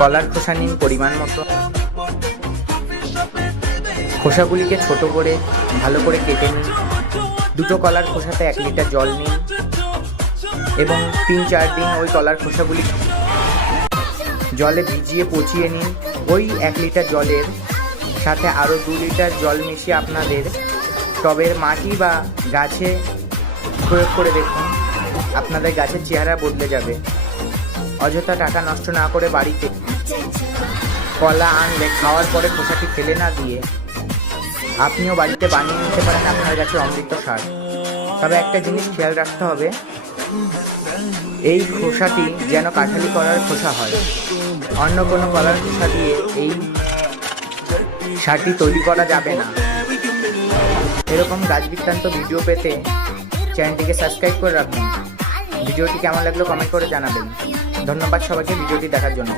কলার খোসা নিন পরিমাণ মতো। খোসাগুলিকে ছোট করে ভালো করে কেটে নিন। দুটো কলার খোসাতে 1 লিটার জল নিন এবং 3-4 দিন ওই কলার খোসাগুলি জলে ভিজিয়ে পচিয়ে নিন। ওই 1 লিটার জলের সাথে আরও 2 লিটার জল মিশিয়ে আপনাদের টবের মাটি বা গাছে প্রয়োগ করে দেখুন, আপনাদের গাছের চেহারা বদলে যাবে। অযথা টাকা নষ্ট না করে বাড়িতে কলা আনলে খাওয়ার পরে খোসাটি ফেলে না দিয়ে আপনিও বাড়িতে বানিয়ে নিতে পারেন আপনার গাছের অমৃত সার। তবে একটা জিনিস খেয়াল রাখতে হবে, এই খোসাটি যেন কাঁঠালি কলার খোসা হয়। অন্য কোনো কলার খোসা দিয়ে এই সারটি তৈরি করা যাবে না। এরকম গাছ বৃত্তান্ত ভিডিও পেতে চ্যানেলটিকে সাবস্ক্রাইব করে রাখুন। ভিডিওটি কেমন লাগলো কমেন্ট করে জানাবেন। ধন্যবাদ সবাইকে ভিডিওটি দেখার জন্য।